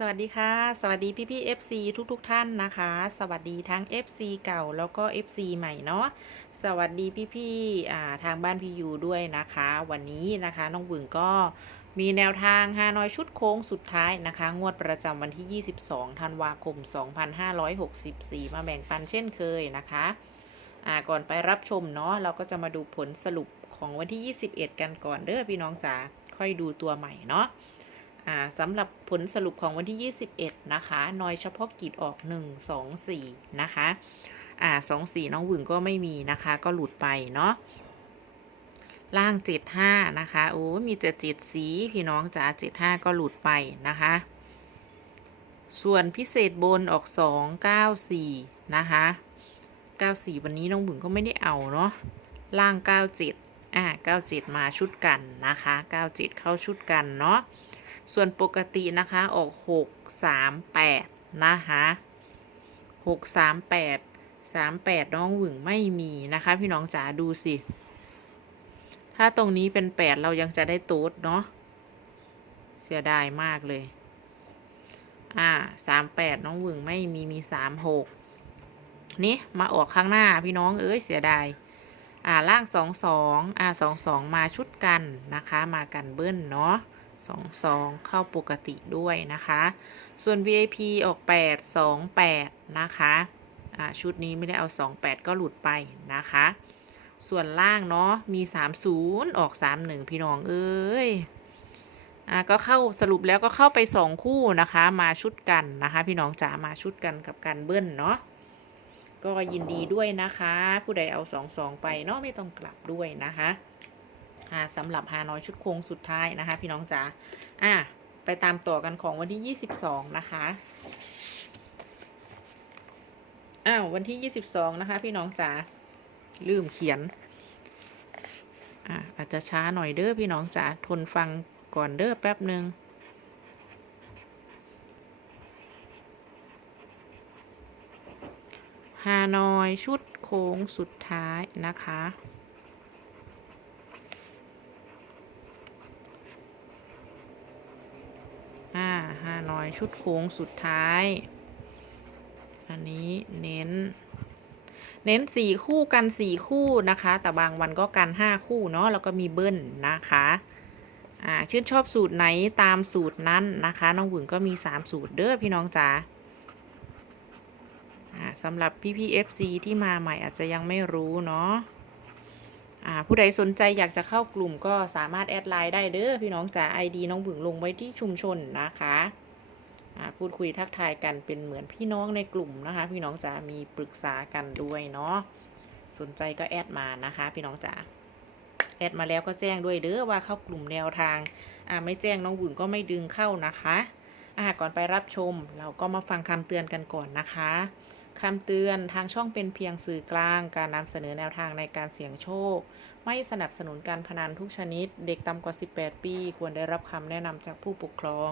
สวัสดีค่ะ สวัสดีพี่พี่ FC ทุกทุกท่านนะคะ สวัสดีทั้ง FC เก่าแล้วก็ FC ใหม่เนาะสวัสดีพี่พี่ทางบ้านพี่ยูด้วยนะคะ วันนี้นะคะน้องบึงก็มีแนวทางฮานอยชุดโค้งสุดท้ายนะคะ งวดประจำวันที่ 22ธันวาคม 2564 มาแบ่งปันเช่นเคยนะคะก่อนไปรับชมเนาะเราก็จะมาดูผลสรุปของวันที่ 21 กันก่อนเด้อพี่น้องจ๋าค่อยดูตัวใหม่เนาะ สำหรับผลสรุปของวันที่ 21 นะคะนอยเฉพาะกิจออก 1 2 4 นะคะอ่า2 4 น้องหวึงก็ไม่มีนะคะ ก็หลุดไปเนาะล่าง 75 นะคะ โอ้ มีจะ7สีพี่น้องจ๋า75 ก็หลุดไปนะคะ ส่วนพิเศษบนออก 2 9 4 นะคะ 94 วันนี้น้องบึงก็ไม่ได้เอาเนาะ ล่าง 97 อ่า 97 มาชุดกันนะคะ 97 เข้าชุดกันเนาะ ส่วนปกตินะคะออกหกสามแปดนะคะหกสามแปดสามแปดน้องหวึงไม่มีนะคะ พี่น้องจ๋าดูสิ ถ้าตรงนี้เป็นแปดเรายังจะได้โต๊ดเนาะเสียดายมากเลย อ่าสามแปดน้องหวึงไม่มีมีสามหกนี่มาออกข้างหน้าพี่น้องเอ้ยเสียดาย อ่าล่างสองสองอ่าสองสองมาชุดกันนะคะ มากันเบิ้ลเนาะ สองสองเข้าปกติด้วยนะคะ ส่วน VIP ออก 8 2 8 นะคะชุดนี้ไม่ได้เอา 2 8 ก็หลุดไปนะคะ ส่วนล่างเนาะมี 30 ออก 31 พี่น้องเอ้ยอ่าก็เข้าสรุปแล้วก็เข้าไป 2 คู่นะคะ มาชุดกันนะคะ พี่น้องจ๋ามาชุดกันกับการเบิ้ลเนาะก็ยินดีด้วยนะคะ ผู้ใดเอา 2 2 ไปเนาะไม่ต้องกลับด้วยนะคะ อ่าสำหรับฮานอยชุดโค้งสุดท้ายนะคะ พี่น้องจ๋าอะไปตามต่อกันของวันที่ 22 นะคะอ้าววันที่ 22 นะคะ พี่น้องจ๋าลืมเขียนอะอาจจะช้าหน่อยเด้อพี่น้องจ๋าทนฟังก่อนเด้อแป๊บหนึ่งฮานอยชุดโค้งสุดท้ายนะคะ อ่า ฮานอยชุดโค้งสุดท้าย อันนี้เน้น เน้นสี่คู่กันสี่คู่นะคะ แต่บางวันก็กันห้าคู่เนาะแล้วก็มีเบิ้ลนะคะอ่าชื่นชอบสูตรไหนตามสูตรนั้นนะคะ น้องหวึงก็มีสามสูตรเด้อพี่น้องจ๋าอ่าสำหรับพี่พี่ FC ที่มาใหม่อาจจะยังไม่รู้เนาะอ่าผู้ใดสนใจอยากจะเข้ากลุ่มก็สามารถแอดไลน์ได้เด้อพี่น้องจ๋า ID น้องบึงลงไว้ที่ชุมชนนะคะ พูดคุยทักทายกันเป็นเหมือนพี่น้องในกลุ่มนะคะ พี่น้องจ๋ามีปรึกษากันด้วยเนาะสนใจก็แอดมานะคะ พี่น้องจ๋าแอดมาแล้วก็แจ้งด้วยเด้อว่าเข้ากลุ่มแนวทางอ่าไม่แจ้งน้องบึงก็ไม่ดึงเข้านะคะอ่าก่อนไปรับชม เราก็มาฟังคำเตือนกันก่อนนะคะคำเตือนทางช่องเป็นเพียงสื่อกลาง การนำเสนอแนวทางในการเสี่ยงโชค ไม่สนับสนุนการพนันทุกชนิด เด็กต่ำกว่า 18 ปี ควรได้รับคำแนะนำจากผู้ปกครอง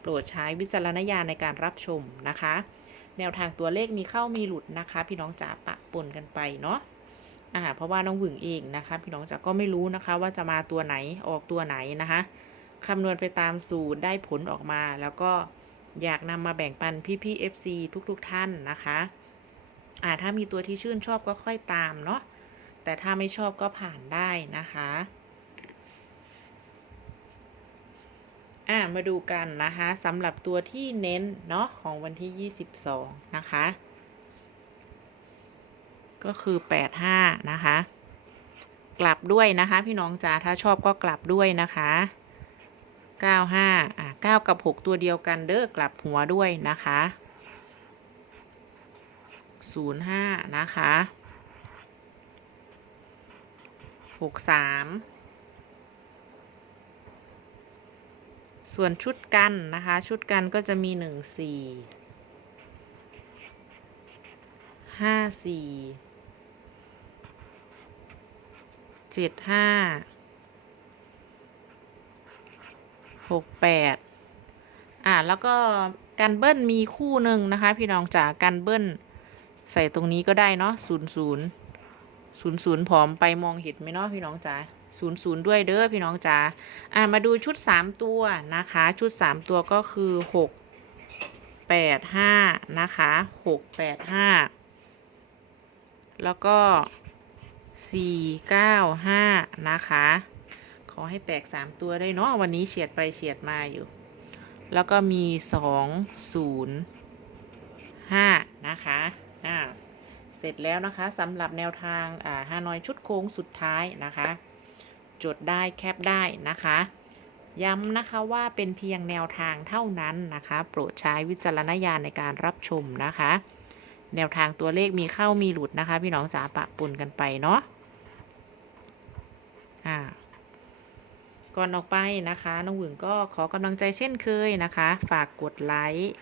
โปรดใช้วิจารณญาณในการรับชมนะคะ แนวทางตัวเลขมีเข้ามีหลุดนะคะ พี่น้องจ๋าปะปนกันไปเนาะอ่าเพราะว่าน้องหวึงเองนะคะ พี่น้องจ๋าก็ไม่รู้นะคะ ว่าจะมาตัวไหนออกตัวไหนนะคะคำนวณไปตามสูตรได้ผลออกมา แล้วก็อยากนำมาแบ่งปันพี่ๆ FC ทุกๆท่านนะคะอ่าถ้ามีตัวที่ชื่นชอบก็ค่อยตามเนาะ แต่ถ้าไม่ชอบก็ผ่านได้นะคะอ่ามาดูกันนะคะสำหรับตัวที่เน้นเนาะของวันที่ 22 นะคะ ก็คือ 85 นะคะ กลับด้วยนะคะ พี่น้องจ๋าถ้าชอบก็กลับด้วยนะคะ 95 อ่า 9 กับ 6 ตัวเดียวกันเด้อกลับหัวด้วยนะคะ 05 นะคะ หกสามส่วนชุดกันนะคะ ชุดกันก็จะมีหนึ่งสี่ห้าสี่เจ็ดห้าหกแปดอ่าแล้วก็กันเบิ้ลมีคู่หนึ่งนะคะ พี่น้องจ๋ากันเบิ้ลใส่ตรงนี้ก็ได้เนาะศูนย์ศูนย์ ศูนย์ศูนย์ผอมไปมองเห็นไหมเนาะพี่น้องจ๋าศูนย์ศูนย์ด้วยเด้อพี่น้องจ๋าอ่ามาดูชุดสามตัวนะคะ ชุดสามตัวก็คือหกแปดห้านะคะหกแปดห้าแล้วก็สี่เก้าห้านะคะ ขอให้แตกสามตัวได้เนาะวันนี้เฉียดไปเฉียดมาอยู่ แล้วก็มีสองศูนย์ห้านะคะอ่า เสร็จแล้วนะคะสำหรับแนวทางอ่าฮานอยชุดโค้งสุดท้ายนะคะ จดได้แคปได้นะคะ ย้ำนะคะว่าเป็นเพียงแนวทางเท่านั้นนะคะ โปรดใช้วิจารณญาณในการรับชมนะคะ แนวทางตัวเลขมีเข้ามีหลุดนะคะ พี่น้องจ๋าปะปนกันไปเนาะอ่าก่อนออกไปนะคะน้องหวึงก็ขอกำลังใจเช่นเคยนะคะ ฝากกดไลค์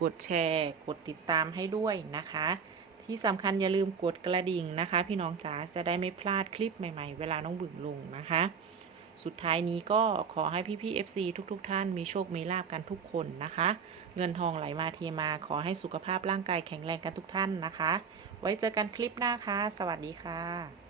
กดแชร์ กดติดตามให้ด้วยนะคะ ที่สำคัญอย่าลืมกดกระดิ่งนะคะ พี่น้องจ๋าจะได้ไม่พลาดคลิปใหม่ๆ เวลาน้องบึ่งลงนะคะ สุดท้ายนี้ก็ขอให้พี่ๆ FC ทุกๆท่านมีโชค มีลาบกันทุกคนนะคะ เงินทองไหลมาเทมาขอให้สุขภาพร่างกายแข็งแรงกันทุกท่านนะคะ ไว้เจอกันคลิปหน้าค่ะ สวัสดีค่ะ